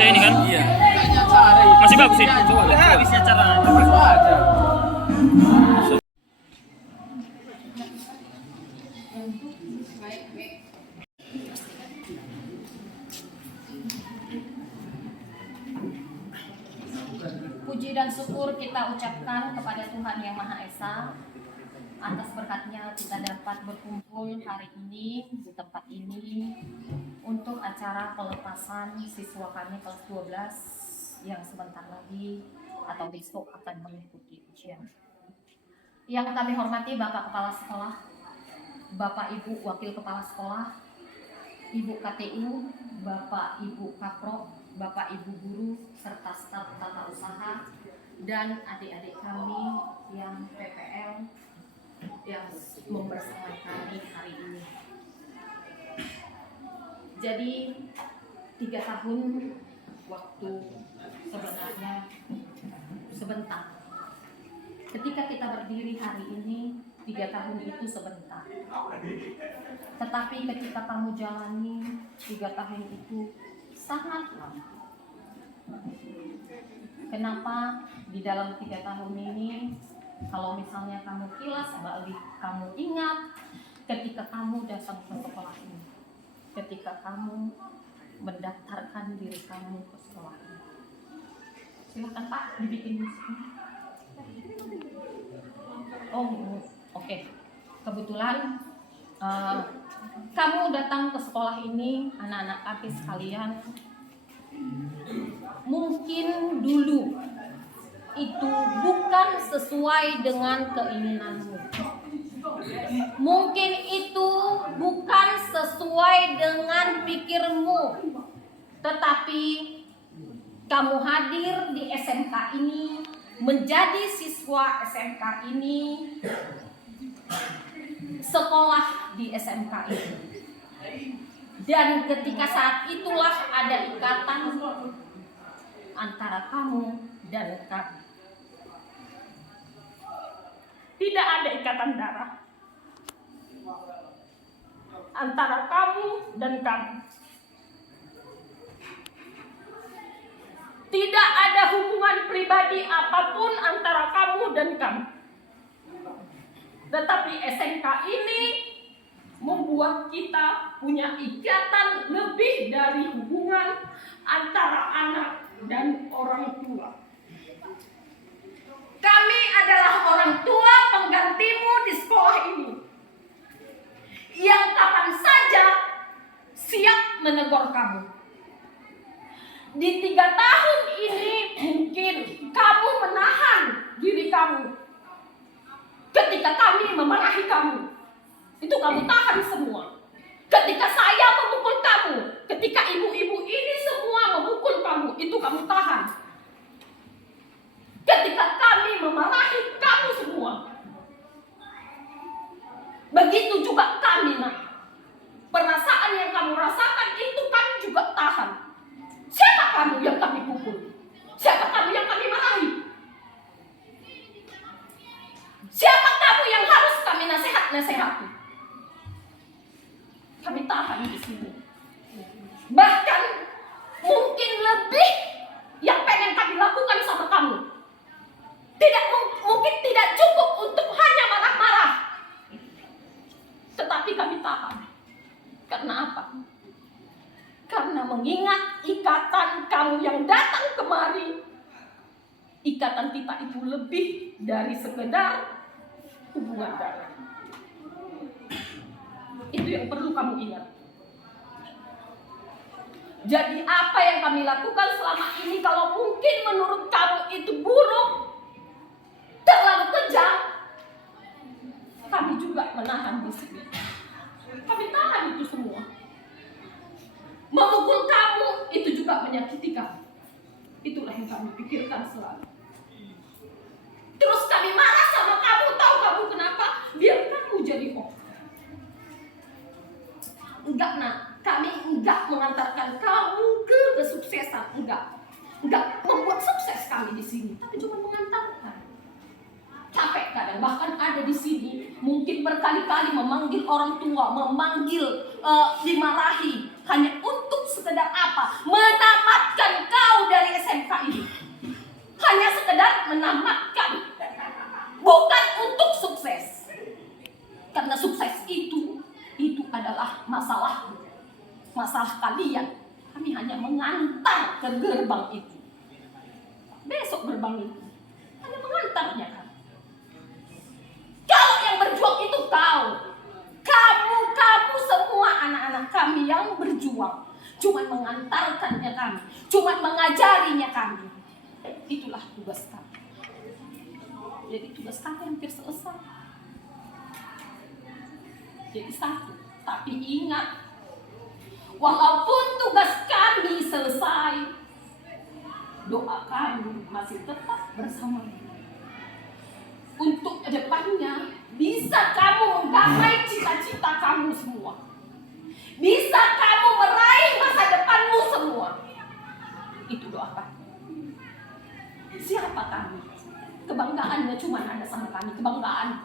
saya ini kan? Iya. Masih bagus sih. Coba lihat. Habisnya caranya. Itu aja. Puji dan syukur kita ucapkan kepada Tuhan Yang Maha Esa atas berkatnya kita dapat berkumpul hari ini di tempat ini untuk acara pelepasan siswa kami kelas 12 yang sebentar lagi atau besok akan mengikuti ujian. Yang kami hormati Bapak Kepala Sekolah, Bapak Ibu Wakil Kepala Sekolah, Ibu KTU, Bapak Ibu Kapro, Bapak Ibu Guru, serta staf tata usaha, dan adik-adik kami yang PPL yang membersamai kami hari ini. Jadi 3 tahun waktu sebenarnya sebentar. Ketika kita berdiri hari ini, 3 tahun itu sebentar. Tetapi ketika kamu jalani 3 tahun itu sangat lama. Kenapa di dalam 3 tahun ini, kalau misalnya kamu kilas balik, kamu ingat ketika kamu datang ke sekolah ini, ketika kamu mendaftarkan diri kamu ke sekolah ini. Silakan Pak, dibikin musiknya. Oh, oke. Kebetulan kamu datang ke sekolah ini, anak-anak kami sekalian. Mungkin dulu itu bukan sesuai dengan keinginanmu. Mungkin itu bukan sesuai dengan pikirmu. Tetapi kamu hadir di SMK ini, menjadi siswa SMK ini, sekolah di SMK ini. Dan ketika saat itulah ada ikatan antara kamu dan kami. Tidak ada ikatan darah antara kamu dan kami. Tidak ada hubungan pribadi apapun antara kamu dan kami. Tetapi SMK ini membuat kita punya ikatan lebih dari hubungan antara anak dan orang tua. Kami adalah orang tua penggantimu di sekolah ini, yang kapan saja siap menegur kamu. Di 3 tahun ini mungkin kamu menahan diri kamu. Ketika kami memarahi kamu, itu kamu tahan semua. Ketika saya memukul kamu, ketika ibu-ibu ini semua memukul kamu, itu kamu tahan. Ketika kami memarahi kamu semua, begitu juga kami, nak. Perasaan yang kamu rasakan itu kami juga tahan. Siapa kamu yang kami pukul? Siapa kamu yang kami marahi? Siapa kamu yang harus kami nasihati? Kami tahan di sini. Bahkan mungkin lebih yang pengen kami lakukan sama kamu. Mungkin tidak cukup untuk hanya marah-marah. Tetapi kami tahan. Karena apa? Karena mengingat ikatan kamu yang datang kemari. Ikatan kita itu lebih dari sekedar hubungan darah. Itu yang perlu kamu ingat. Jadi apa yang kami lakukan selama ini, kalau mungkin menurut kamu itu buruk, terlalu kejam, kami juga menahan di sini. Kami tahan itu semua. Memukul kamu itu juga menyakiti kamu. Itulah yang kami pikirkan selalu. Terus kami marah sama kamu, tahu kamu kenapa? Biar kamu jadi orang. Enggak, nak. Kami enggak mengantarkan kamu ke kesuksesan, enggak membuat sukses kami di sini, tapi cuma mengantarkan. Capek kadang, bahkan ada di sini mungkin berkali-kali memanggil orang tua, dimarahi hanya untuk sekedar apa? Menamatkan mengantar ke gerbang itu. Besok gerbang itu hanya mengantarnya kan. Kalau yang berjuang itu kamu semua anak-anak kami yang berjuang, cuman mengantarkannya kami, cuman mengajarinya kami. Itulah tugas kami. Jadi tugas kami hampir selesai. Jadi satu, tapi ingat, walaupun tugas kami selesai, doa kami masih tetap bersama. Untuk kedepannya bisa kamu menggapai cita-cita kamu semua. Bisa kamu meraih masa depanmu semua. Itu doa kami. Siapa kami? Kebanggaannya cuma ada sama kami. Kebanggaan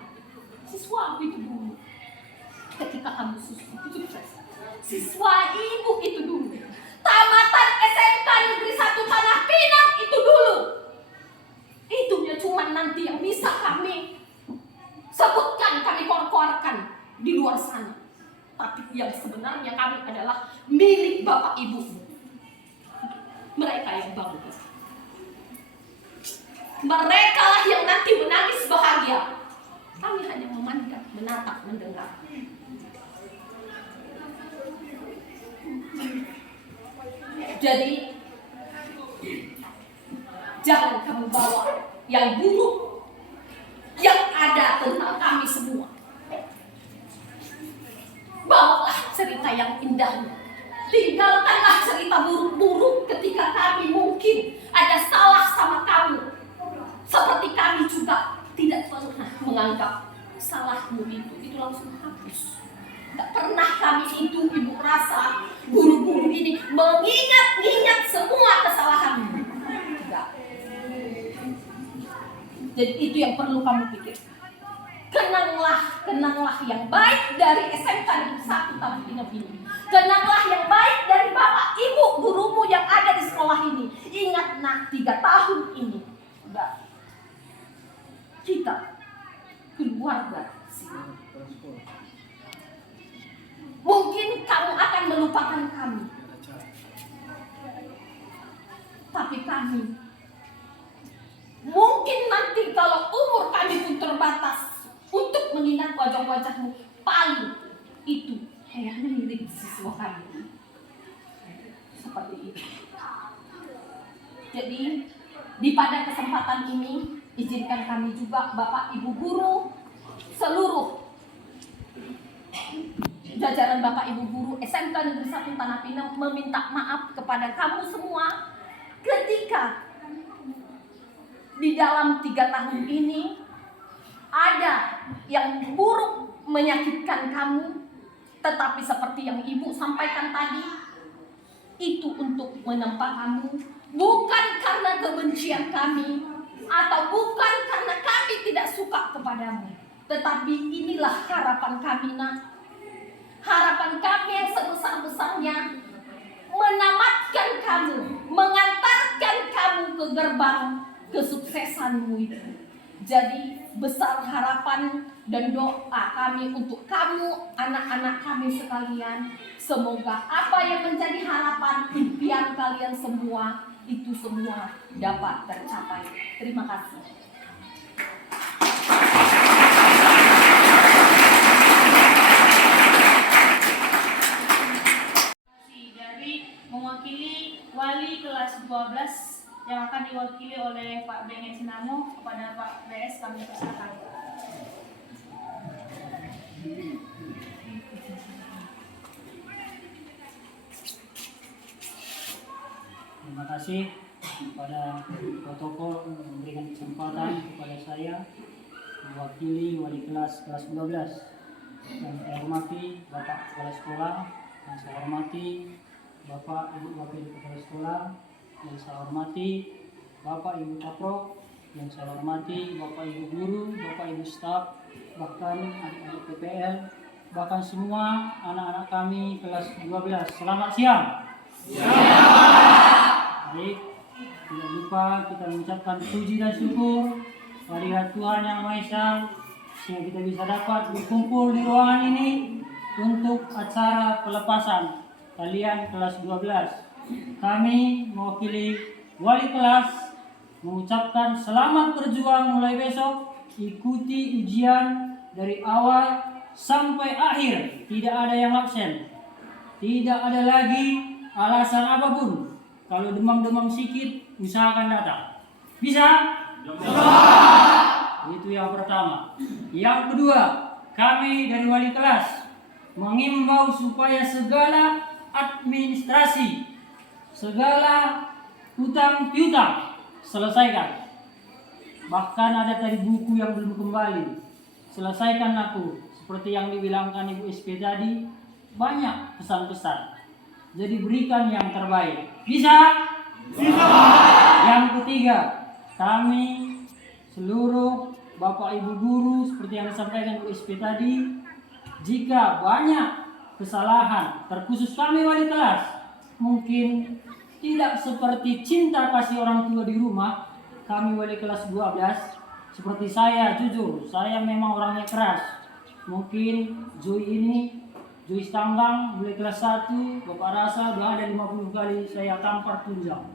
siswa itu dulu. Ketika kamu sukses. Siswa ibu itu dulu. Tamatan SMK Negeri 1 Tanah Pinang itu dulu. Itunya cuma nanti yang bisa kami sebutkan, kami kor-korkan di luar sana. Tapi yang sebenarnya kami adalah milik Bapak Ibu. Mereka yang bangga. Mereka lah yang nanti menangis bahagia. Kami hanya memandang, menatap, mendengar. Jadi jangan kamu bawa yang buruk yang ada tentang kami semua. Bawalah cerita yang indah. Tinggalkanlah cerita buruk-buruk ketika kami mungkin ada salah sama kamu. Seperti kami juga tidak pernah menganggap salahmu itu langsung hapus. Tidak pernah kami itu ibu rasa guru-guru ini mengingat-ingat semua kesalahanmu. Tidak. Jadi itu yang perlu kamu pikir. Kenanglah yang baik dari SMK Negeri 1 Tanah Pinang ini. Kenanglah yang baik dari bapak ibu gurumu yang ada di sekolah ini. Ingat nak, 3 tahun ini kita keluarga sini. Mungkin kamu akan melupakan kami, tapi kami mungkin nanti kalau umur kami pun terbatas untuk mengingat wajah-wajahmu, paling itu kayaknya mirip siswa kami. Seperti itu. Jadi pada kesempatan ini izinkan kami juga Bapak Ibu guru, seluruh jajaran Bapak Ibu guru SMK Negeri 1 Tanah Pinang meminta maaf kepada kamu semua ketika di dalam 3 tahun ini ada yang buruk menyakitkan kamu. Tetapi seperti yang Ibu sampaikan tadi, itu untuk menempa kamu, bukan karena kebencian kami atau bukan karena kami tidak suka kepadamu, tetapi inilah harapan kami nak. Harapan kami yang sebesar-besarnya menamatkan kamu, mengantarkan kamu ke gerbang kesuksesanmu itu. Jadi besar harapan dan doa kami untuk kamu, anak-anak kami sekalian. Semoga apa yang menjadi harapan impian kalian semua, itu semua dapat tercapai. Terima kasih. Dari mewakili wali kelas 12 yang akan diwakili oleh Pak Benget Sinamo, kepada Pak BS kami persilakan. Terima kasih kepada protokol memberikan kesempatan kepada saya mewakili wali kelas 12. Yang saya hormati Bapak Kepala Sekolah, yang saya hormati Bapak Ibu Wakil Kepala Sekolah, yang saya hormati Bapak Ibu Kapro, yang saya hormati Bapak Ibu Guru, Bapak Ibu Staf, bahkan adik-adik PPL, bahkan semua anak-anak kami kelas 12. Selamat siang. Baik, tidak lupa kita mengucapkan puji dan syukur kehadirat Tuhan Yang Maha Esa sehingga kita bisa dapat berkumpul di ruangan ini untuk acara pelepasan kalian kelas 12. kami mewakili wali kelas mengucapkan selamat berjuang mulai besok. Ikuti ujian dari awal sampai akhir, tidak ada yang absen. Tidak ada lagi alasan apapun. Kalau demam-demam sedikit, usahakan datang. Bisa? Itu yang pertama. Yang kedua, kami dari wali kelas mengimbau supaya segala administrasi, segala hutang piutang selesaikan. Bahkan ada tadi buku yang belum kembali, selesaikan aku. Seperti yang dibilangkan Ibu SP tadi, banyak pesan-pesan. Jadi berikan yang terbaik. Bisa? Bisa. Yang ketiga, kami seluruh Bapak Ibu guru seperti yang disampaikan Bu SP tadi, jika banyak kesalahan, terkhusus kami wali kelas, mungkin tidak seperti cinta kasih orang tua di rumah. Kami wali kelas 12, seperti saya, jujur, saya memang orangnya keras. Mungkin Joy Stanggang, mulai kelas 1, Bapak rasa udah ada 50 kali saya tampar tunjang.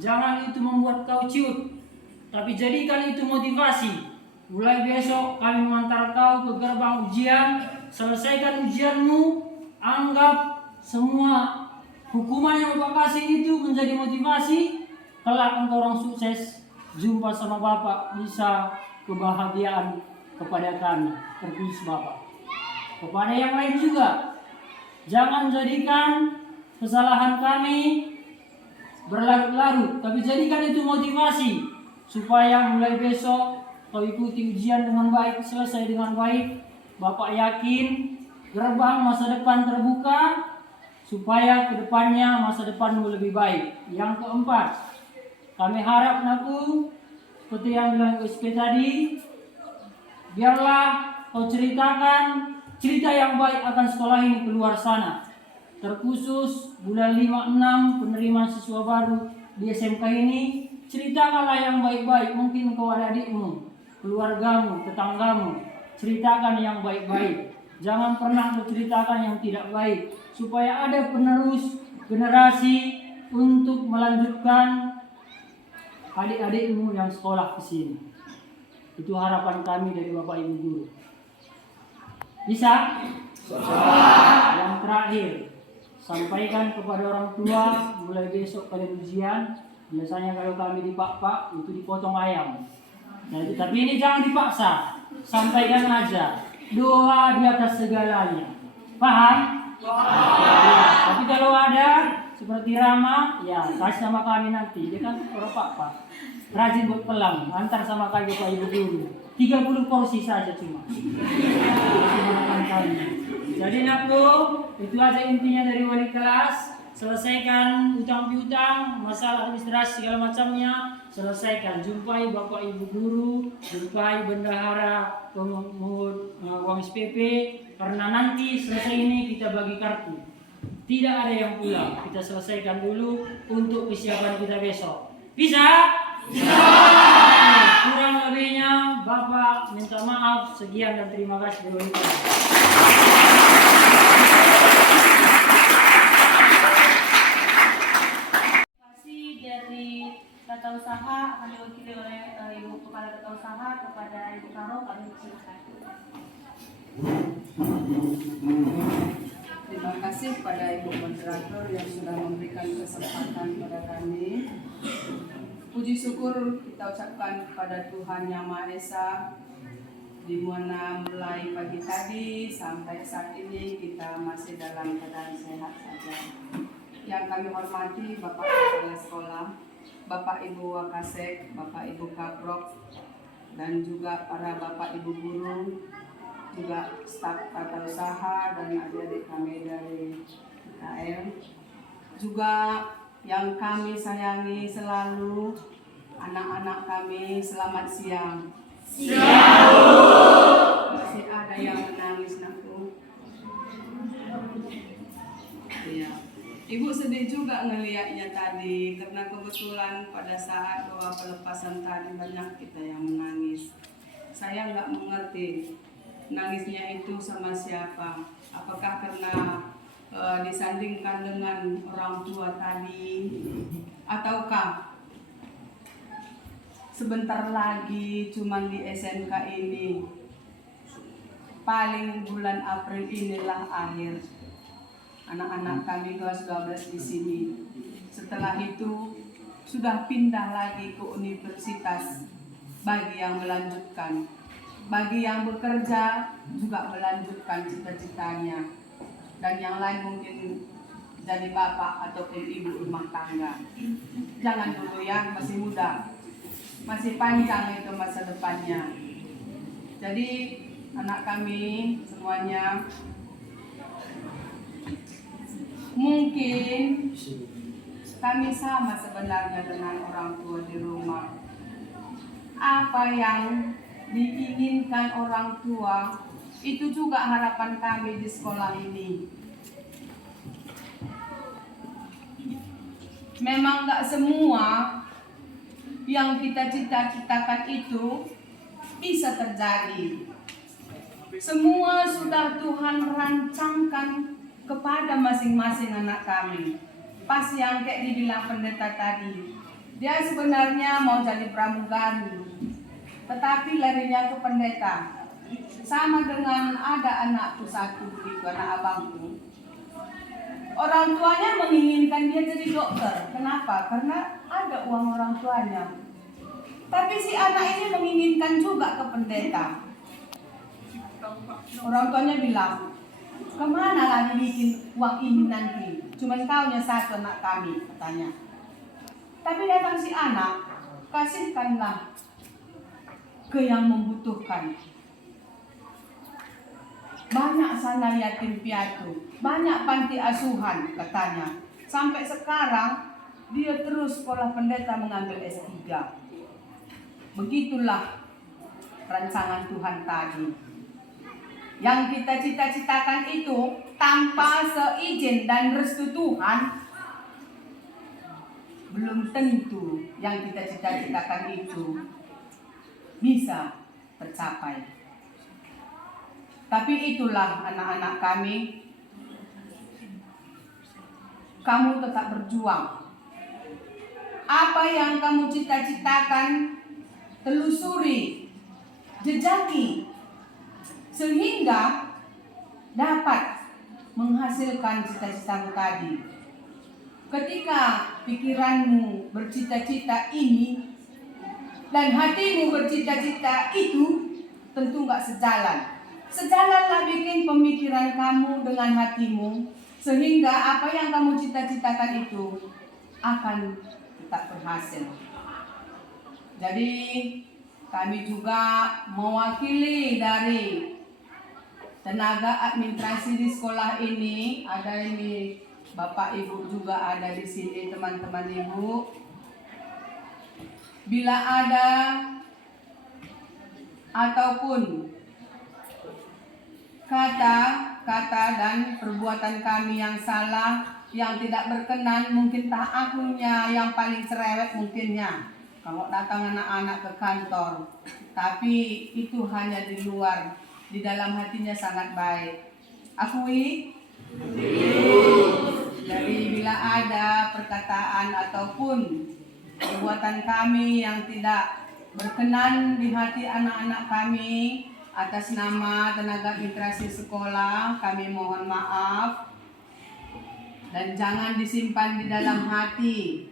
Jangan itu membuat kau ciut, tapi jadikan itu motivasi. Mulai besok kami mengantar kau ke gerbang ujian, selesaikan ujianmu, anggap semua hukuman yang Bapak kasih itu menjadi motivasi. Kelak engkau orang sukses, jumpa sama Bapak, bisa kebahagiaan kepada kami, terkhusus Bapak. Kepada yang lain juga, jangan jadikan kesalahan kami berlarut-larut, tapi jadikan itu motivasi supaya mulai besok kau ikuti ujian dengan baik, selesai dengan baik. Bapak yakin gerbang masa depan terbuka supaya kedepannya masa depanmu lebih baik. Yang keempat, kami harap Naku, seperti yang bilang USP tadi, biarlah kau ceritakan cerita yang baik akan sekolah ini keluar sana. Terkhusus bulan 5-6 penerimaan siswa baru di SMK ini, ceritakanlah yang baik-baik. Mungkin kau ada adikmu, keluargamu, tetanggamu, ceritakan yang baik-baik. Jangan pernah menceritakan yang tidak baik, supaya ada penerus generasi untuk melanjutkan adik-adikmu yang sekolah ke sini. Itu harapan kami dari Bapak Ibu guru. Bisa? Yang terakhir, sampaikan kepada orang tua mulai besok kalian ujian. Biasanya kalau kami di pak itu dipotong ayam. Nah, tapi ini jangan dipaksa, sampaikan aja. Doa di atas segalanya. Paham? Ya, tapi kalau ada seperti Rama, ya kasih sama kami nanti. Dia kan orang pak. Rajin buat pelang, antar sama kami Pak Ibu guru. 30 porsi saja cuma. Jadi Naku, itu aja intinya dari wali kelas. Selesaikan utang piutang, masalah administrasi segala macamnya, selesaikan. Jumpai Bapak Ibu guru, jumpai bendahara pemungut uang SPP, karena nanti selesai ini kita bagi kartu. Tidak ada yang pulang, kita selesaikan dulu untuk persiapan kita besok. Bisa? Bisa. Kurang lebihnya Bapak minta maaf. Sekian dan terima kasih. Dari tata usaha akan diwakili oleh Ibu Kepala Tata Usaha kepada Ibu Karo, kami silakan. Terima kasih kepada Ibu Moderator yang sudah memberikan kesempatan kepada kami. Puji syukur kita ucapkan kepada Tuhan Yang Maha Esa, di mana mulai pagi tadi sampai saat ini kita masih dalam keadaan sehat saja. Yang kami hormati Bapak Kepala Sekolah, Bapak Ibu Wakasek, Bapak Ibu Kaprok, dan juga para Bapak Ibu Guru, juga staf tata usaha dan adik-adik kami dari KL. Juga yang kami sayangi selalu, anak-anak kami, selamat siang. Siang. Masih ada yang menangis Nakku. Iya. Ibu sedih juga ngelihatnya tadi, karena kebetulan pada saat doa pelepasan tadi banyak kita yang menangis. Saya nggak mengerti nangisnya itu sama siapa. Apakah karena disandingkan dengan orang tua tadi, ataukah sebentar lagi cuman di SMK ini, paling bulan April inilah akhir anak-anak kami kelas 12 di sini. Setelah itu sudah pindah lagi ke universitas bagi yang melanjutkan, bagi yang bekerja juga melanjutkan cita-citanya, dan yang lain mungkin jadi bapak ataupun ibu rumah tangga. Jangan dulu ya, masih muda, masih panjang itu masa depannya. Jadi anak kami semuanya, mungkin kami sama sebenarnya dengan orang tua di rumah. Apa yang diinginkan orang tua, itu juga harapan kami di sekolah ini. Memang gak semua yang kita cita-citakan itu bisa terjadi. Semua sudah Tuhan rancangkan kepada masing-masing anak kami. Pas yang kayak dibilang pendeta tadi, dia sebenarnya mau jadi pramugari, tetapi larinya ke pendeta. Sama dengan ada anakku satu begitu, anak abangku. Orang tuanya menginginkan dia jadi dokter. Kenapa? Karena ada uang orang tuanya. Tapi si anak ini menginginkan juga ke pendeta. Orang tuanya bilang, kemana lagi bikin uang ini nanti? Cuman kau nya satu anak kami, katanya. Tapi datang si anak, kasihkanlah ke yang membutuhkan. Banyak sana yatim piatu, banyak panti asuhan, katanya. Sampai sekarang dia terus sekolah pendeta mengambil S3. Begitulah rancangan Tuhan tadi. Yang kita cita-citakan itu tanpa seizin dan restu Tuhan, belum tentu yang kita cita-citakan itu bisa tercapai. Tapi itulah anak-anak kami, kamu tetap berjuang. Apa yang kamu cita-citakan, telusuri, jejaki, sehingga dapat menghasilkan cita-citamu tadi. Ketika pikiranmu bercita-cita ini dan hatimu bercita-cita itu, tentu gak sejalan. Sejalanlah bikin pemikiran kamu dengan hatimu, sehingga apa yang kamu cita-citakan itu akan tetap berhasil. Jadi kami juga mewakili dari tenaga administrasi di sekolah ini. Ada ini Bapak Ibu juga ada di sini, teman-teman Ibu. Bila ada ataupun kata-kata dan perbuatan kami yang salah, yang tidak berkenan, mungkin tak akunya yang paling cerewet mungkinnya kalau datang anak-anak ke kantor, tapi itu hanya di luar, di dalam hatinya sangat baik. Akui. Jadi bila ada perkataan ataupun perbuatan kami yang tidak berkenan di hati anak-anak kami, atas nama tenaga administrasi sekolah, kami mohon maaf. Dan jangan disimpan di dalam hati.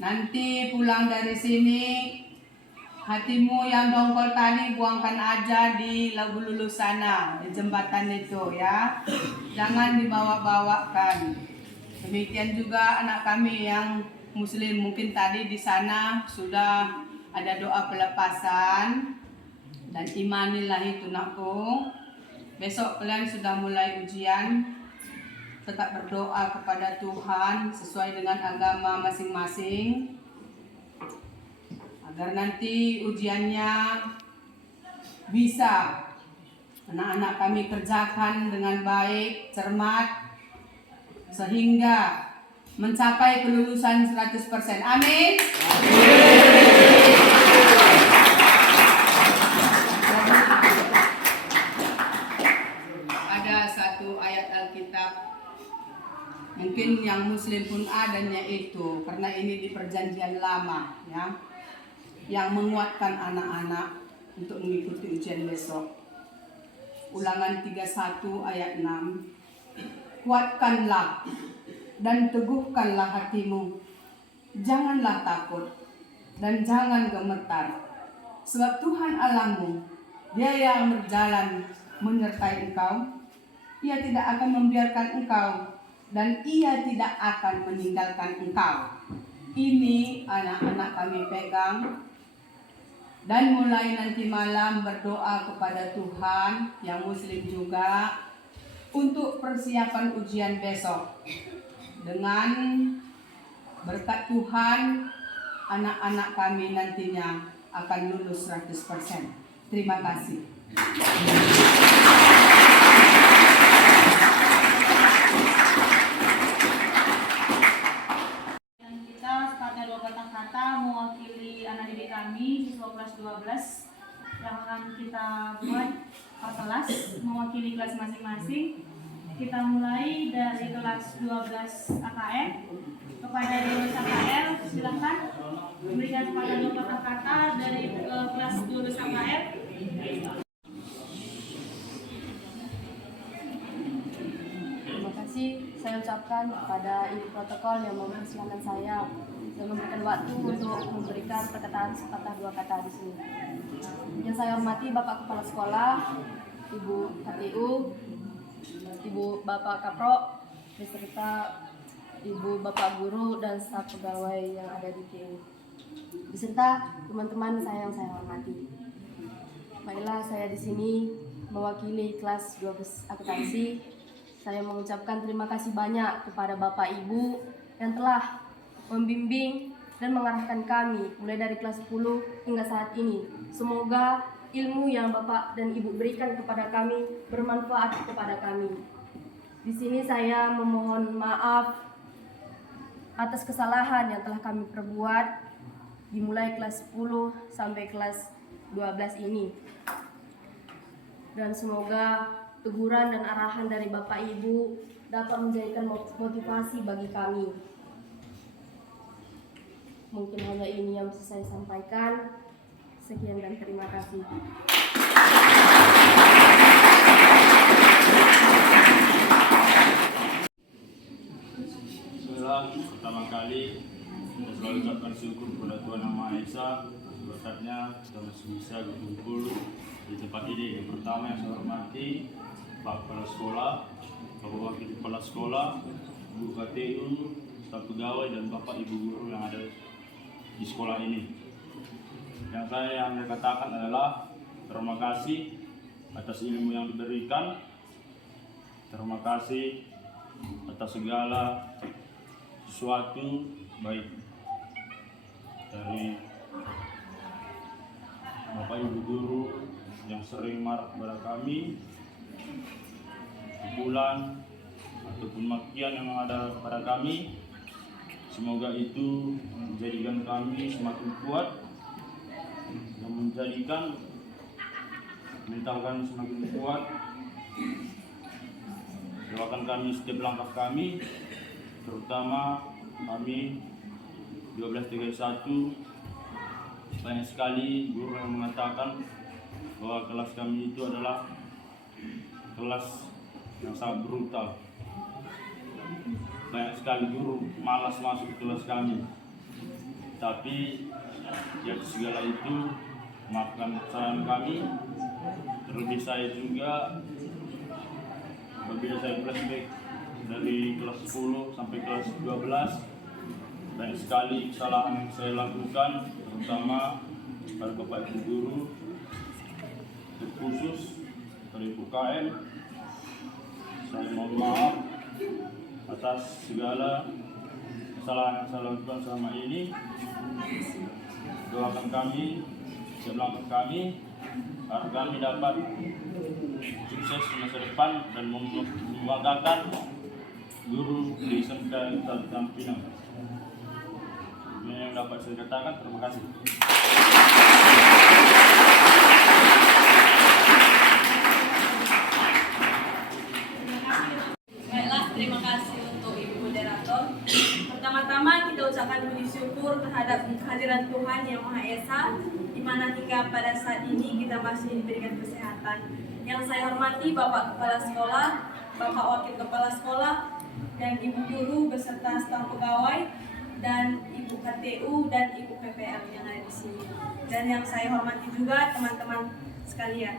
Nanti pulang dari sini, hatimu yang dongkol tadi buangkan aja di Lagu Lulus sana, di jembatan itu ya. Jangan dibawa-bawakan. Demikian juga anak kami yang muslim, mungkin tadi di sana sudah ada doa pelepasan. Dan imanilah itu nakku. Besok kalian sudah mulai ujian. Tetap berdoa kepada Tuhan sesuai dengan agama masing-masing, agar nanti ujiannya bisa anak-anak kami kerjakan dengan baik, cermat, sehingga mencapai kelulusan 100%. Amin. Ada satu ayat Alkitab mungkin yang Muslim pun adanya itu, karena ini di perjanjian lama ya, yang menguatkan anak-anak untuk mengikuti ujian besok. Ulangan 31 ayat 6. Kuatkanlah dan teguhkanlah hatimu, janganlah takut dan jangan gemetar, sebab Tuhan Allahmu, Dia yang berjalan menyertai engkau. Ia tidak akan membiarkan engkau dan Ia tidak akan meninggalkan engkau. Ini anak-anak kami pegang, dan mulai nanti malam berdoa kepada Tuhan, yang Muslim juga, untuk persiapan ujian besok. Dengan berkat Tuhan, anak-anak kami nantinya akan lulus 100%. Terima kasih. Sepatah dua patah kata mewakili anak didik kami siswa kelas 12 yang akan kita buat per kelas mewakili kelas masing-masing. Kita mulai dari kelas 12 AKM. Kepada Dewas AKM silakan memberikan sepatah dua patah kata dari kelas 12 AKM. Terima kasih saya ucapkan kepada ibu protokol yang mempersilahkan saya dan memberikan waktu untuk memberikan perkataan sepatah dua kata di sini. Yang saya hormati Bapak Kepala Sekolah, Ibu KTU, Ibu Bapak Kapro, beserta Ibu Bapak Guru dan staf pegawai yang ada di TU, beserta teman-teman saya yang saya hormati. Baiklah, saya di sini mewakili kelas 12 akuntansi. Saya mengucapkan terima kasih banyak kepada Bapak Ibu yang telah membimbing dan mengarahkan kami mulai dari kelas 10 hingga saat ini. Semoga ilmu yang Bapak dan Ibu berikan kepada kami bermanfaat kepada kami. Di sini saya memohon maaf atas kesalahan yang telah kami perbuat dimulai kelas 10 sampai kelas 12 ini. Dan semoga teguran dan arahan dari Bapak Ibu dapat menjadikan motivasi bagi kami. Mungkin hanya ini yang bisa saya sampaikan. Sekian dan terima kasih. Pertama kali kita selalu ucapkan syukur kepada Tuhan Yang Maha Esa, berkatnya kita masih bisa berkumpul di tempat ini. Yang pertama yang saya hormati Pak Kepala Sekolah, Bapak Wakil Kepala Sekolah, Bu KTU, staf pegawai dan Bapak Ibu Guru yang ada di sekolah ini. Yang saya katakan adalah terima kasih atas ilmu yang diberikan, terima kasih atas segala sesuatu, baik dari Bapak Ibu Guru yang sering marah kepada kami, pukulan ataupun makian yang ada kepada kami. Semoga itu menjadikan kami semakin kuat dan menjadikan mental kami semakin kuat. Doakan kami setiap langkah kami, terutama kami 1231. Banyak sekali guru yang mengatakan bahwa kelas kami itu adalah kelas yang sangat brutal. Banyak sekali guru malas masuk ke kelas kami. Tapi ya segala itu, maafkan kesalahan kami. Terlebih saya juga, apabila saya flashback dari kelas 10 sampai kelas 12, banyak sekali kesalahan yang saya lakukan, terutama pada Bapak Ibu Guru, terkhusus dari UKM. Saya mohon maaf atas segala kesalahan yang saya lakukan selama ini. Doakan kami, setiap langkah kami, agar kami dapat sukses di masa depan dan membanggakan guru di SMK Kecamatan Pinang. Ini yang dapat saya katakan. Terima kasih. Baiklah, terima kasih untuk Ibu Moderator. ucapkan puji syukur terhadap kehadiran Tuhan Yang Maha Esa, di mana hingga pada saat ini kita masih diberikan kesehatan. Yang saya hormati Bapak Kepala Sekolah, Bapak Wakil Kepala Sekolah, dan Ibu Guru beserta staf pegawai, dan Ibu KTU dan Ibu PPL yang ada di sini. Dan yang saya hormati juga teman-teman sekalian.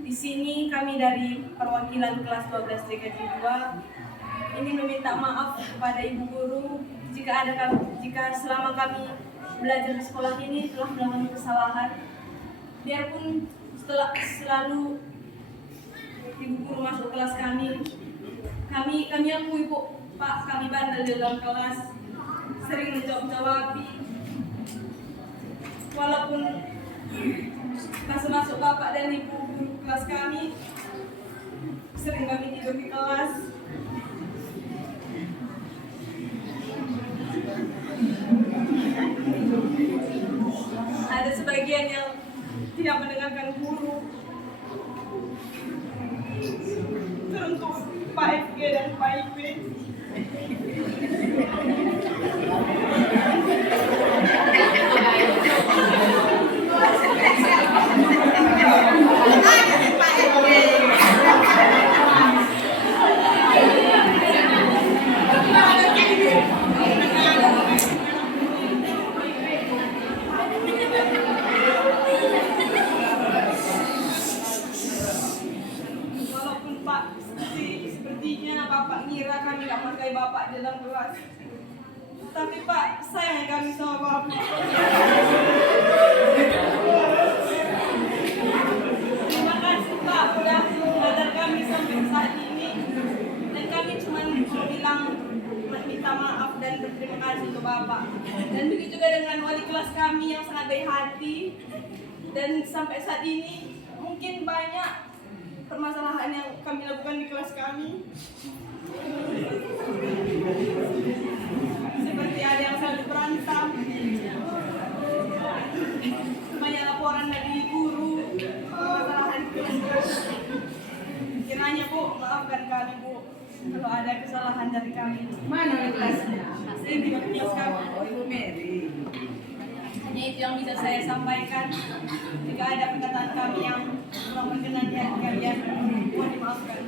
Di sini kami dari perwakilan kelas 12 DKJ 2 ingin meminta maaf kepada Ibu Guru jika selama kami belajar di sekolah ini telah melakukan kesalahan. Biarpun selalu Ibu Guru masuk kelas kami akui Bu, Pak, kami bandel di dalam kelas, sering menjawab-jawabi. Walaupun pas masuk Bapak dan Ibu Guru kelas kami, sering kami tidur di kelas. Ada sebagian yang tidak mendengarkan guru. Teruntuk Pak FG dan Pak IP. Walaupun Pak sepertinya Bapak ngira kami gak pakai Bapak dalam kelas, tapi Pak sayang kami sama Bapak. Terima kasih Pak udah belajar kami sampai saat ini, dan kami cuma mau bilang minta maaf dan berterima kasih ke Bapak. Dan begitu juga dengan wali kelas kami yang sangat baik hati, dan sampai saat ini mungkin banyak permasalahan yang kami lakukan di kelas kami, seperti ada yang selalu berantem, banyak laporan dari guru, permasalahan di kelas. Kiranya Bu, maafkan kami Bu kalau ada kesalahan dari kami. Mana wali kelasnya? Saya di kelas kami. Oh, Ibu Mary. Hanya itu yang bisa saya sampaikan. Jika ada perkataan kami yang kurang berkenan di hati kalian, mohon dimaafkan.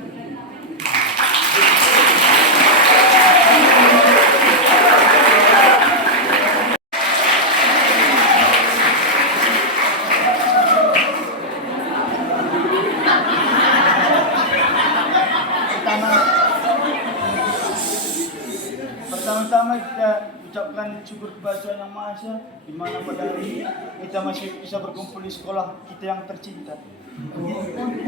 Pertama-tama kita ucapkan syukur kepada Tuhan Yang Maha Esa, di mana pada hari ini kita masih bisa berkumpul di sekolah kita yang tercinta.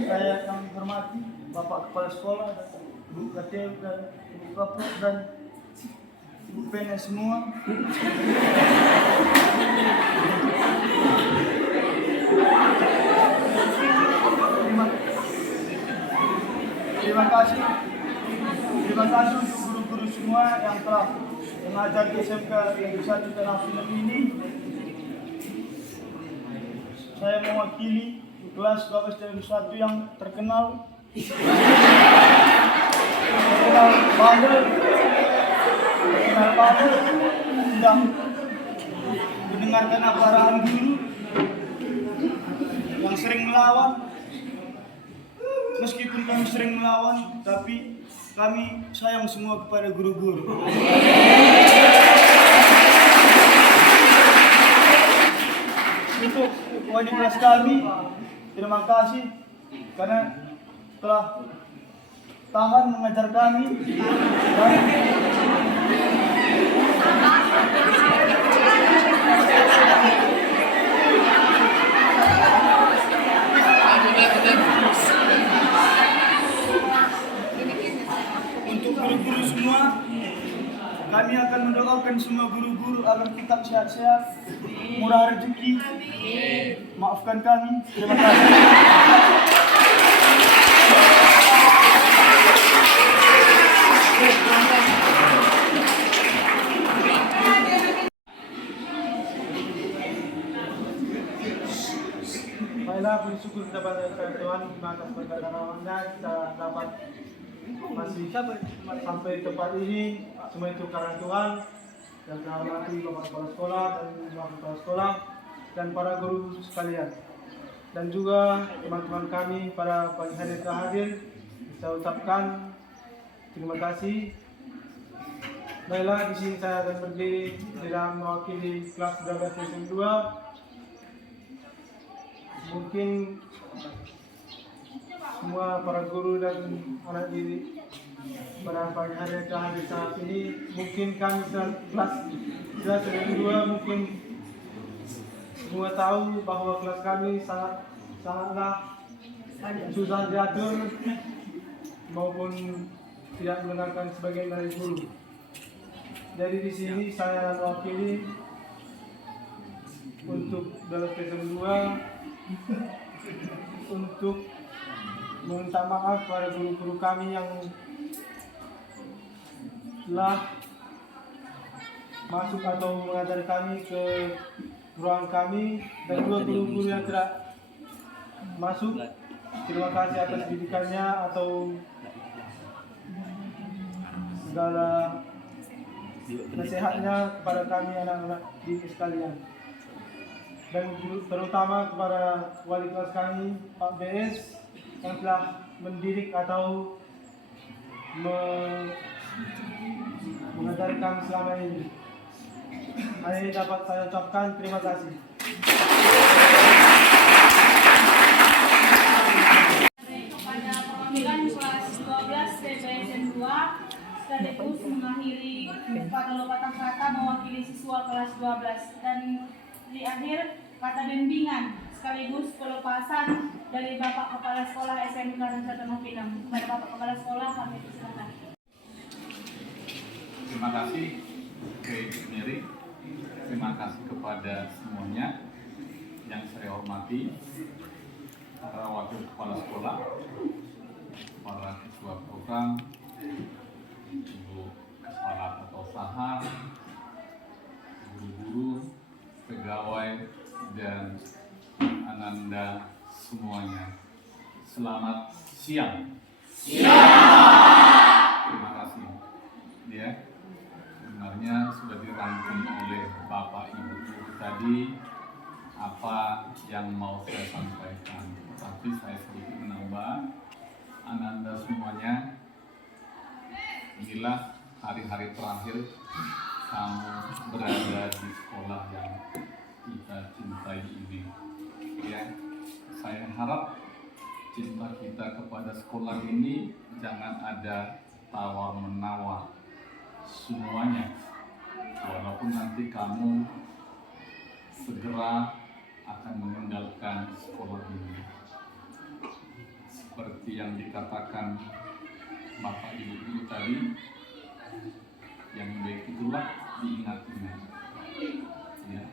Saya yang dihormati Bapak Kepala Sekolah, Bu KTU dan Ibu Kapok dan Ibu PNS semua. Terima kasih untuk guru-guru semua yang telah mengajar di SMK Negeri 1 Tanah Pinang ini. Saya mewakili kelas 12 dan 1 yang terkenal bandel, sedang mendengarkan apa arahan guru yang sering melawan. Meskipun kami sering melawan, tapi kami sayang semua kepada guru-guru. Untuk wali kelas kami, terima kasih karena telah tahan mengajar kami. Untuk guru-guru semua, kami akan mendoakan semua guru-guru agar tetap sehat-sehat, murah rezeki. Maafkan kami. Terima kasih. Baiklah, bersyukur kepada Tuhan atas berkat rahmat-Nya kita dapat masih sampai tempat ini. Semua itu karena Tuhan. yang saya hormati Bapak Kepala Sekolah dan Bapak Kepala Sekolah dan para guru sekalian. Dan juga teman-teman kami pada pagi hari telah hadir, saya ucapkan terima kasih. Baiklah, di sini saya akan berdiri dalam mewakili kelas 12 sesi 2. Mungkin semua para guru dan anak didik pada pagi hari telah hadir saat ini. Mungkin kami kelas 12 sesi 2 mungkin semua tahu bahwa kelas kami sangatlah susah diatur maupun tidak mendengarkan sebagian dari guru. Jadi di sini saya mewakili untuk dalam season 2 untuk meminta maaf kepada guru-guru kami yang telah masuk atau mengajar kami ke ruangan kami, dan juga guru-guru yang tidak masuk. Terima kasih atas didikannya atau segala nasihatnya kepada kami anak-anak didik sekalian. Dan terutama kepada wali kelas kami, Pak BS, yang telah mendidik atau mengajari kami selama ini. Hanya ini dapat saya ucapkan terima kasih. Pada perwakilan kelas 12 PPSN 2 sekaligus mengakhiri patah kata mewakili siswa kelas 12, dan di akhir kata bimbingan sekaligus pelepasan dari Bapak Kepala Sekolah SMK Negeri Pinang. Kepada Bapak Kepala Sekolah kami persilakan. Terima kasih ke Ibu Mary. Terima kasih kepada semuanya yang saya hormati, para wakil kepala sekolah, para ketua program, ibu kepala atau usaha, guru-guru, pegawai, dan ananda semuanya. Selamat siang. Terima kasih. Ya, sebenarnya sudah dirangkum oleh Bapak Ibu Guru tadi apa yang mau saya sampaikan, tapi saya sedikit menambah. Ananda semuanya, inilah hari-hari terakhir kamu berada di sekolah yang kita cintai ini. Ya, saya harap cinta kita kepada sekolah ini jangan ada tawar-menawar semuanya, walaupun nanti kamu segera akan meninggalkan sekolah ini. Seperti yang dikatakan Bapak Ibu Guru tadi, yang baik itulah diingat-ingat. Ya,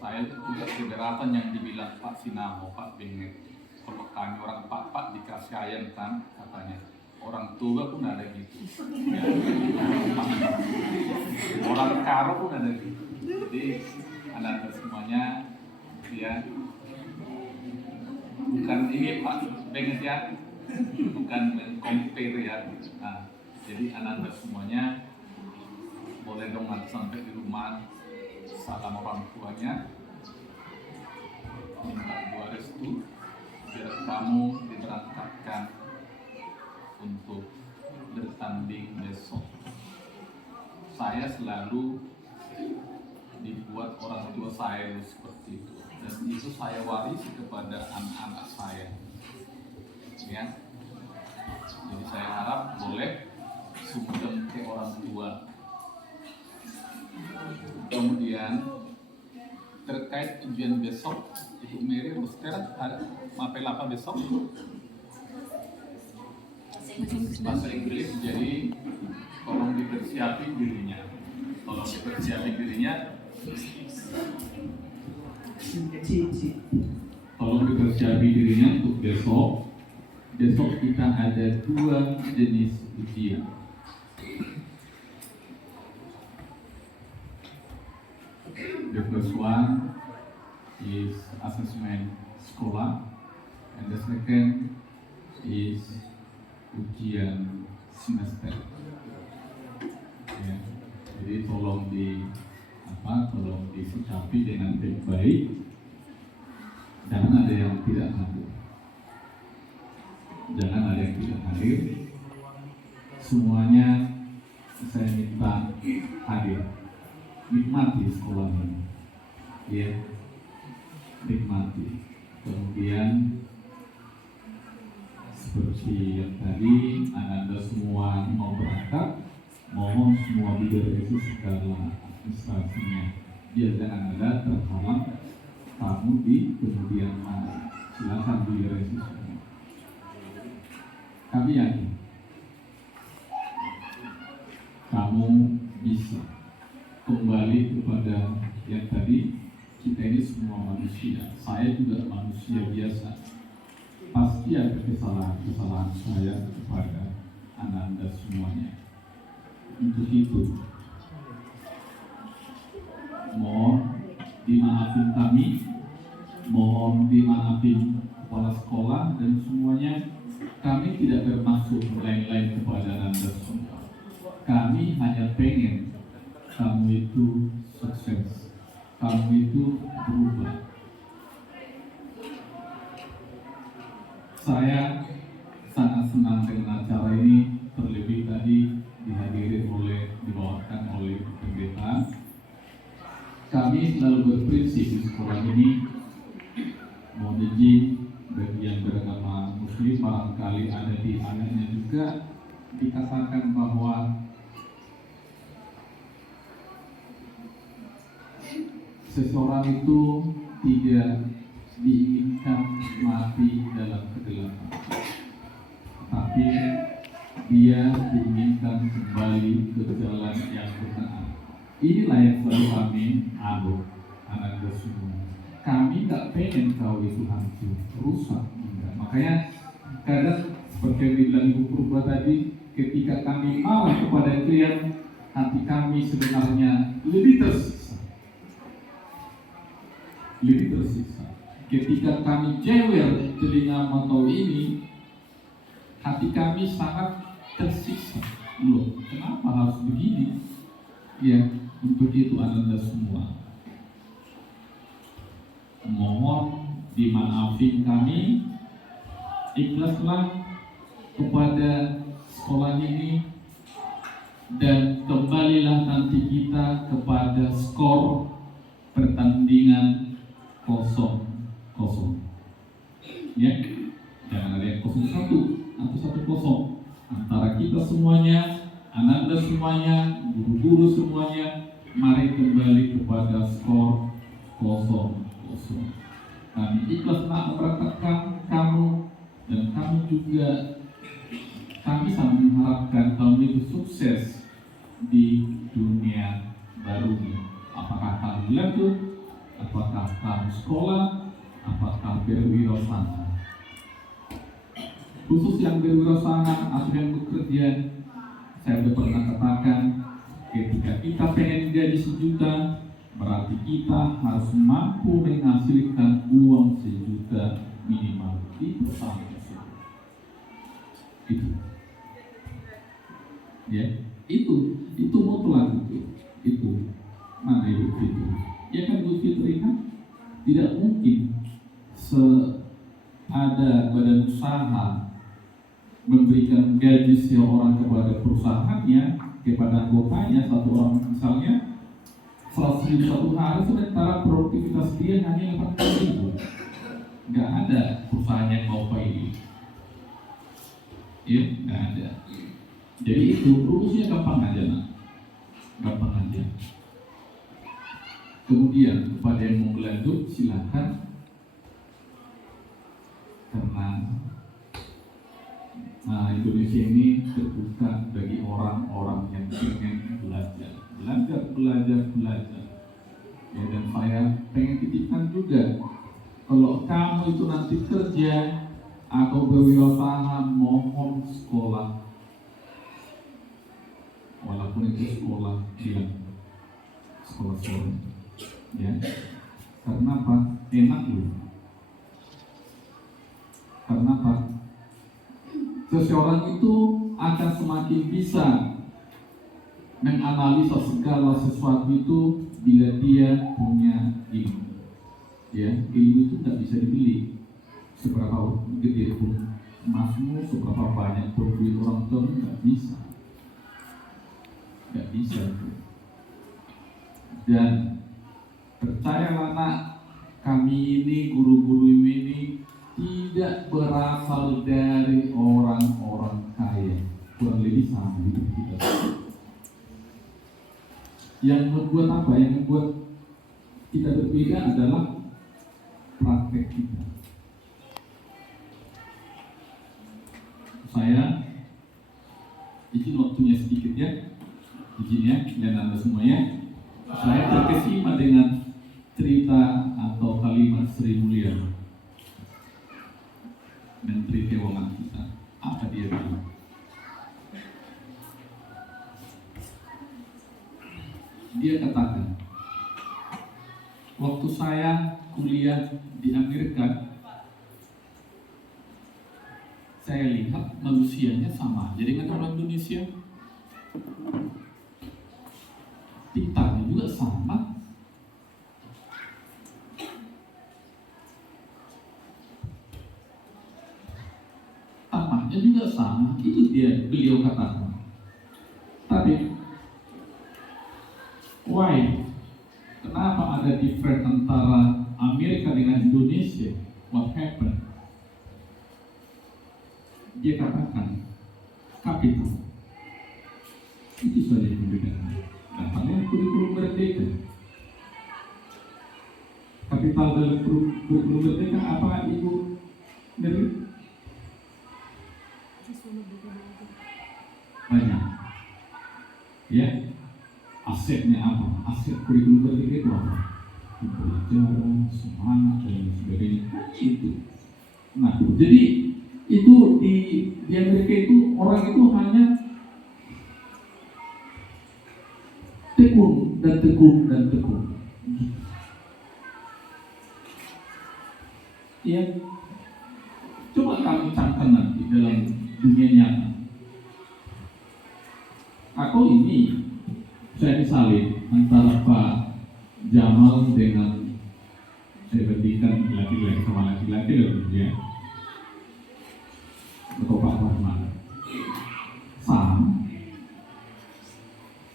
saya juga keberatan yang dibilang Pak Sinamo, Pak Benget. Kalau kami orang Pak dikasih ayam kan, katanya orang tua pun ada gitu. Ya. Orang karo pun ada gitu. Jadi anak-anak semuanya, ya, bukan ini Pak Benget ya, bukan compare ya. Nah, jadi anak-anak semuanya boleh dong nanti sampai di rumah salam orang tuanya, minta doa restu biar kamu diberangkatkan untuk bertanding besok. Saya selalu dibuat orang tua saya seperti itu, dan itu saya warisi kepada anak-anak saya. Ya, jadi saya harap boleh sungkem ke orang tua. Kemudian terkait ujian besok, Ibu Mary sekarang ada mapel apa besok? Bahasa Inggris. Jadi tolong dipersiapin dirinya. Tolong dipersiapin dirinya. Tolong dipersiapin dirinya untuk besok. Besok kita ada 2 jenis ujian. The first one is assessment sekolah, and the second is ujian semester. Ya, jadi tolong Bapak tolong disikapi dengan baik-baik. Jangan ada yang tidak hadir. Jangan ada yang tidak hadir. Semuanya saya minta hadir. Nikmati sekolah ini. Ya, nikmati. Kemudian seperti yang tadi, Anda semua mau berangkat, mohon semua diberesi segala administrasinya. Biar jangan ada terhalang kamu di kemudian hari. Silakan diberesi semua. Kami yakin kamu bisa kembali kepada yang tadi. Kita ini semua manusia. Saya juga manusia biasa. Pasti ada kesalahan saya kepada Anda semuanya. Untuk itu, mohon dimaafin kami, mohon dimaafin kepala sekolah dan semuanya. Kami tidak bermaksud lain-lain kepada Anda semua. Kami hanya pengen kamu itu sukses, kamu itu berubah. Saya sangat senang dengan acara ini, terlebih tadi dibawakan oleh pendeta. Kami selalu berprinsip di sekolah ini, mohon izin bagi yang beragama Muslim, barangkali ada di anaknya juga dikatakan bahwa seseorang itu tidak diinginkan mati dalam kegelapan, tapi dia diinginkan kembali ke jalan yang benar. Inilah yang selalu kami aduk Anda semua. Kami tak pengen kau itu hancur, rusak, enggak. Makanya kadang seperti yang dibilang Ibu Purba tadi, ketika kami marah kepada klien, hati kami sebenarnya lebih tersiksa. Ketika kami jewer telinga motor ini, hati kami sangat tersiksa. Loh, kenapa harus begini? Ya, untuk itu Anda semua, mohon dimaafin kami. Ikhlaslah kepada sekolah ini dan kembalilah nanti kita kepada skor pertandingan 0-0. Ya, jangan ada yang 0-1 atau 1-0 antara kita semuanya, Anda semuanya, guru-guru semuanya. Mari kembali kepada skor 0-0. Kami ikhlas nak memberangkatkan kamu, dan kamu juga, kami sangat mengharapkan kamu itu sukses di dunia barunya. Apakah kamu lanjut, apakah kamu sekolah, apakah berwirausaha. Khusus yang berwirausaha atau yang bekerja, saya sudah pernah katakan, ketika kita pengen gaji 1 juta, berarti kita harus mampu menghasilkan uang 1 juta minimal di perusahaan tersebut. Itu mutlak itu. Mana Ibu Fitri? Ya kan Ibu Fitri kan tidak mungkin ada badan usaha memberikan gaji seorang kepada perusahaannya, kepada anggotanya, satu orang misalnya 100.000 satu hari, sementara produktivitas dia hanya 80.000. Nggak ada perusahaan yang mau pay. Ya, nggak ada. Jadi itu rumusnya gampang aja, nak. Gampang aja. Kemudian kepada yang mau lanjut silakan, karena Indonesia ini terbuka bagi orang-orang yang ingin belajar. Ya, dan saya pengen titipkan juga, kalau kamu itu nanti kerja atau berwirausaha, mohon sekolah, walaupun itu sekolah sore, ya, karena apa? Enak loh. Karena apa? Seseorang itu akan semakin bisa menganalisa segala sesuatu itu bila dia punya ilmu. Ya, ilmu itu nggak bisa dibeli. Seberapa gede pun emasmu, seberapa banyak pun duit orang tua, nggak bisa. Nggak bisa. Dan percayalah nak, kami ini, guru-guru ini tidak berasal dari orang-orang kaya. Kurang lebih sama hidup kita. Yang membuat apa? Yang membuat kita berbeda adalah praktek kita. Saya izin waktunya sedikit ya, izin ya, dan Anda semuanya. Saya terkesima dengan cerita atau kalimat Sri Mulyani, Menteri Keuangan kita. Apa dia bilang? Dia katakan, waktu saya kuliah di Amerika, saya lihat manusianya sama aja dengan orang Indonesia. Pintarnya juga sama. Tamatnya juga sama. Itu beliau katakan. Tapi why? Kenapa ada different antara Amerika dengan Indonesia? What happened? Dia katakan kapital. Itu saja perbedaan. Datangnya kurikulum merdeka. Kapital dalam kurikulum merdeka apa Ibu dari? Banyak. Ya. Asetnya apa? Aset kurikulum merdeka itu apa? Pelajaran, semangat dan sebagainya. Itu. Nah, jadi itu di Amerika itu orang itu hanya tekun dan tekun dan tekun. Ya, coba kami camkan nanti dalam dunia nyata. Aku ini saya disalin antara Pak Jamal dengan saya bandingkan laki-laki sama laki-laki loh ya. Atau Pak Rahman sama,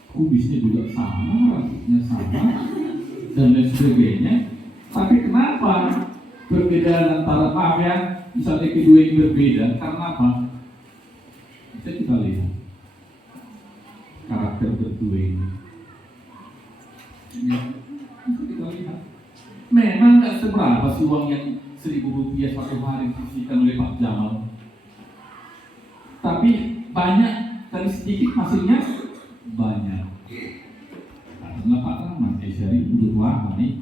kubisnya juga sama, rambutnya sama, dan lain sebagainya. Tapi kenapa perbedaan antara, maaf ya, misalnya kedua ini berbeda, karena apa? Bisa kita lihat karakter berdua ini. Ya, bisa kita lihat. Memang nggak seberapa sih uang yang Rp1.000 satu hari disisihkan oleh Pak Jamal. Tapi banyak, tapi sedikit hasilnya banyak. Karena Pak Rahman Esyari butuh apa nih?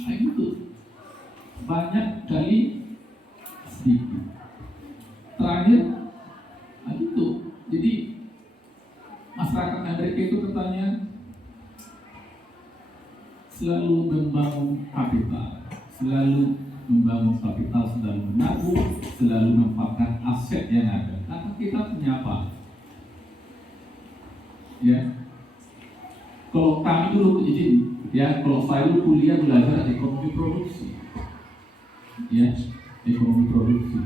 Nah itu banyak kali sedikit. Terakhir, nah itu. Jadi masyarakat Amerika itu katanya selalu membangun kapital, selalu menabung, selalu memanfaatkan aset yang ada. Nah, kita punya apa? Ya, kalau kami dulu izin, ya, kalau saya dulu kuliah belajar ekonomi produksi, ya, ekonomi produksi.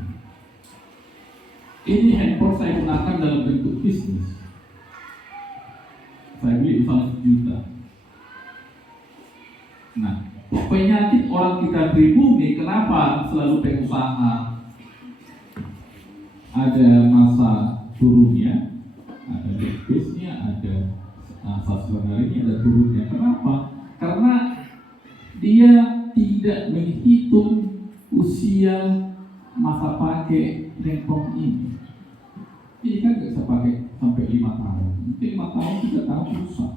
Ini handphone saya gunakan dalam bentuk bisnis. Saya beli 1 juta. Nah, penyakit orang kita pribumi, kenapa selalu pengusaha ada masa turunnya, ada bisnisnya, ada ini ada turunnya. Kenapa? Karena dia tidak menghitung usia masa pakai handphone ini. Ini kan nggak bisa pakai sampai 5 tahun. Mungkin 5 tahun, 3 tahun rusak.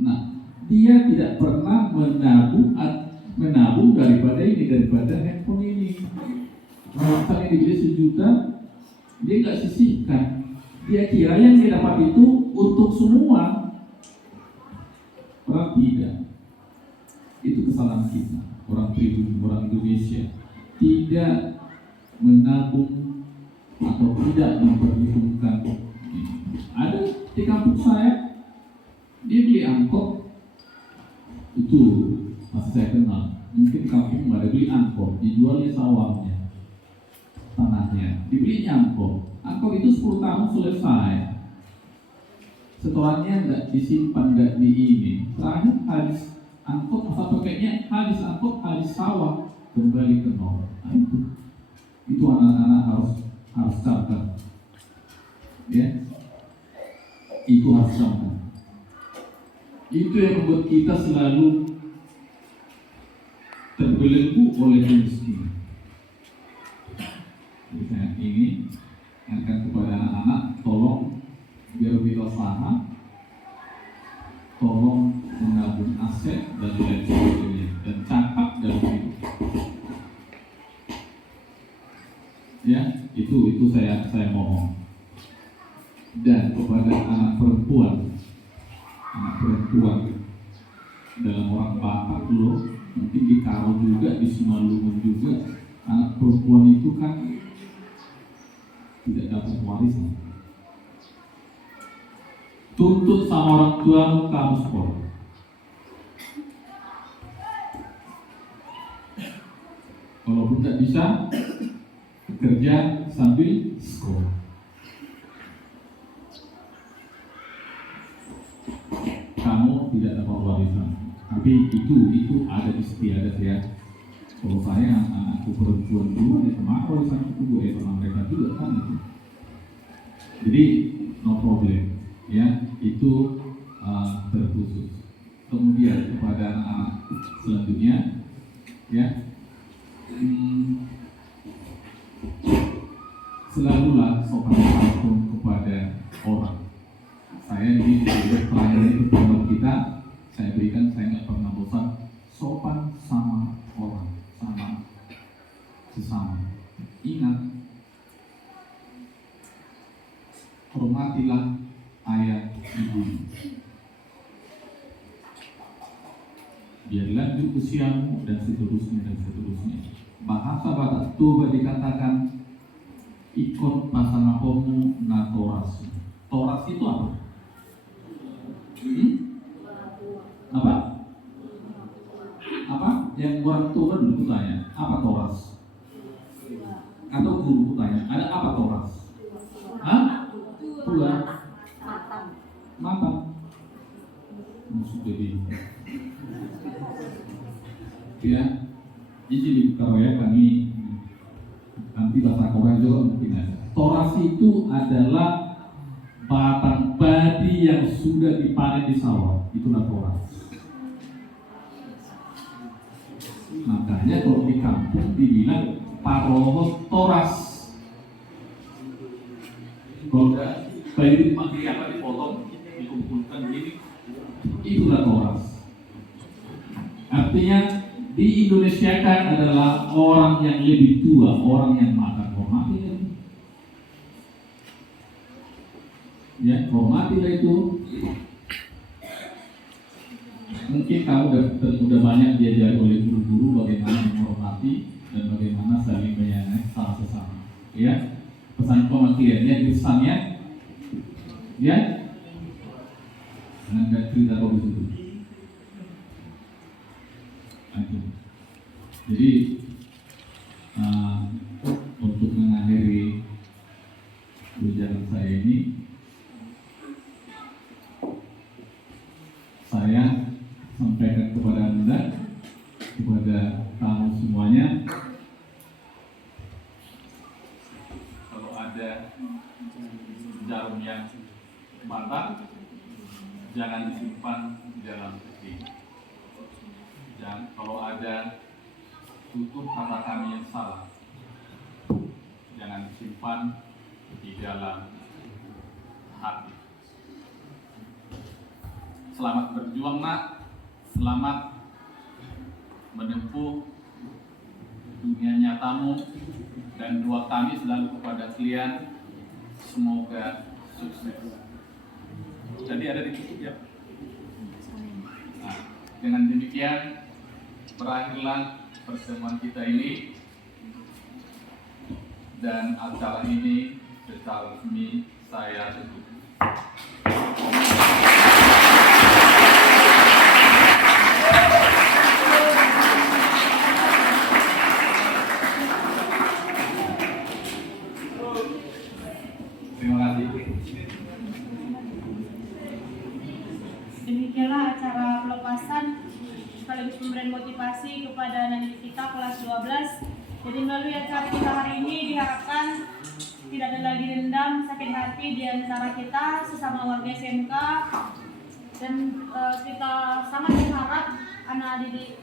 Nah, dia tidak pernah menabung daripada handphone ini. Misalnya dibeli 1 juta, dia nggak sisihkan. Dia kira yang dia dapat itu untuk semua. Orang tidak. Itu kesalahan kita. Orang pribumi, orang Indonesia tidak menabung atau tidak memperhitungkan. Ada di kampung saya Dia beli angkot itu masih saya kenal. Mungkin kampung nggak ada beli angkot, dijualnya sawahnya, tanahnya, dibelinya angkot. Angkot itu 10 tahun selesai. Setorannya nggak disimpan, nggak di ini. Terakhir habis angkot, masa pakainya habis angkot, habis sawah, kembali ke nol. Nah, itu anak-anak harus camkan, ya. Itu harus camkan. Itu yang membuat kita selalu terbelenggu oleh kemiskinan. Jadi saya ingin ingatkan kepada anak-anak, tolong berwirausaha, tolong menabung aset dan lain sebagainya, dan cakap dalam hidup. Ya, itu saya mohon. Dan kepada anak perempuan dalam orang Batak dulu, mungkin di Karo juga, di Simalungun juga, anak perempuan itu kan tidak dapat warisan. Tuntut sama orang tuamu, kamu sekolah. Kalaupun tidak bisa, kerja sambil sekolah. Kamu tidak dapat warisan. Tapi itu ada di setiap ya. Kalau saya anakku perempuan dulu, ya sama warisan itu sama mereka juga kan itu. Jadi no problem, ya itu terkhusus. Kemudian kepada anak-anak selanjutnya, ya selalulah sopan santun kepada orang. Saya di pelayanan itu program kita, saya berikan, saya nggak pernah bosan sopan sama orang, sama sesama. Ingat, hormatilah ayah ibu. Biar lanjut usiamu dan seterusnya dan seterusnya. Bahasa Batak Toba dikatakan ikon pasanapomu na toras. Toras itu apa? Apa? Apa? Yang orang tua dulu tanya, apa toras? Atau guru tanya, ada apa toras? Hah? Tua? Matang. Maksud jadi ya, jadi di Korea kami nanti bahasa Korea juga mungkin ada. Toras itu adalah batang padi yang sudah dipanen di sawah, itulah toras. Makanya kalau di kampung dibilang parohos toras. Kalau udah padi dipakai apa dipotong, dikumpulkan gini, itulah toras. Artinya di Indonesia kan adalah orang yang lebih tua, orang yang makan hormati. Ya, hormatilah itu. Mungkin kamu udah banyak diajari oleh guru-guru bagaimana menghormati dan bagaimana saling menyayangi satu sesama. Ya, pesan pemakiannya di pesannya, ya. Jangan cerita kau di situ. Jadi untuk mengakhiri ucapan saya ini, saya sampaikan kepada Anda, kepada tamu semuanya, kalau ada jarum yang patah, jangan disimpan di dalam peti. Dan kalau ada tutur kata kami yang salah, jangan disimpan di dalam hati. Selamat berjuang nak, selamat menempuh dunia nyatamu, dan doa kami selalu kepada kalian, semoga sukses. Jadi ada ditutup ya. Nah, dengan demikian berakhirlah pertemuan kita ini, dan acara ini secara resmi saya tutup. kepada anak didik kita kelas 12. Jadi melalui acara kita hari ini diharapkan tidak ada lagi dendam, sakit hati di antara kita sesama warga SMK, dan kita sangat berharap anak didik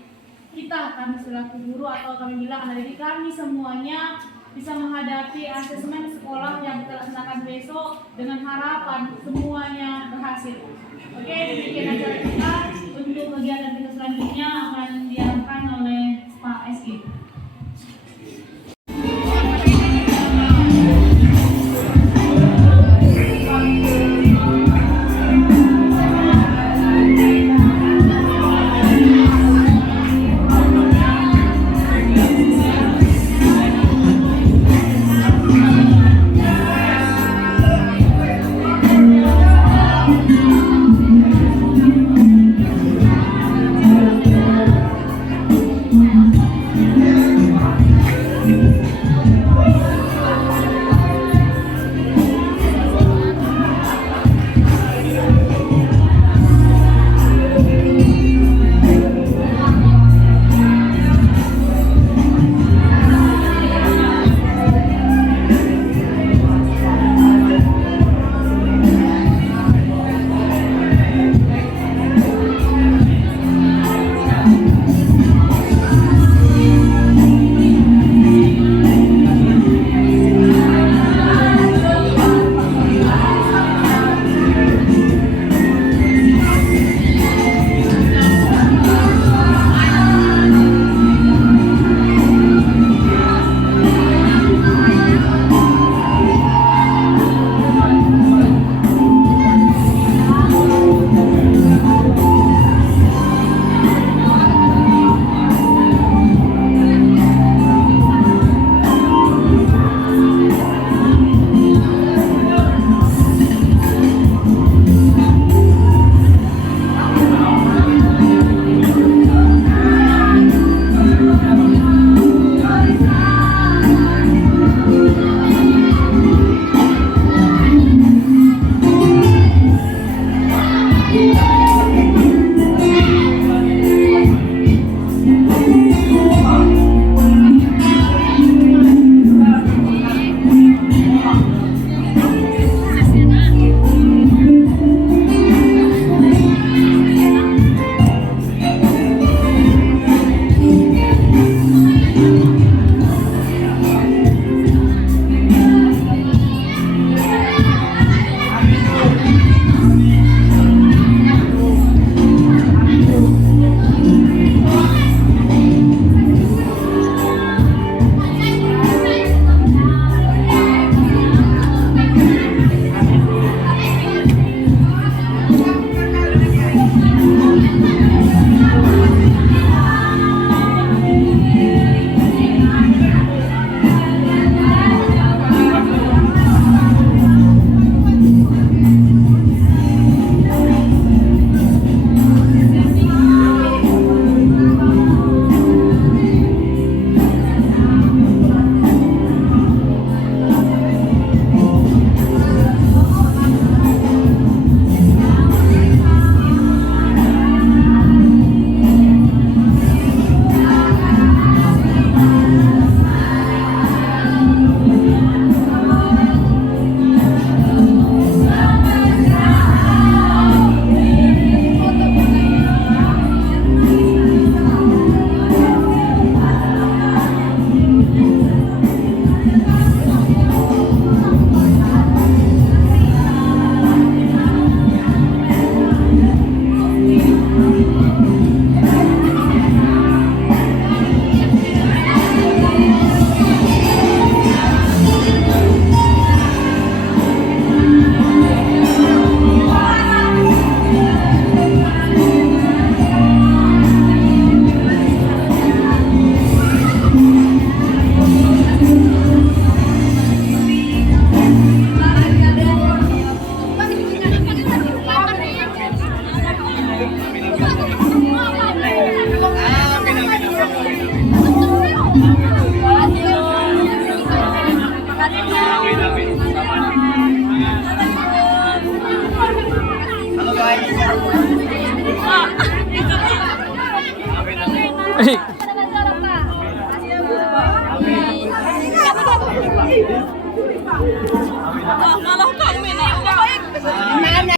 kita, kami selaku guru atau kami bilang anak didik kami semuanya bisa menghadapi asesmen sekolah yang kita laksanakan besok dengan harapan semuanya berhasil. Oke, demikian acara kita. Untuk kegiatan kita selanjutnya akan diarahkan oleh Pak SI. Halo guys.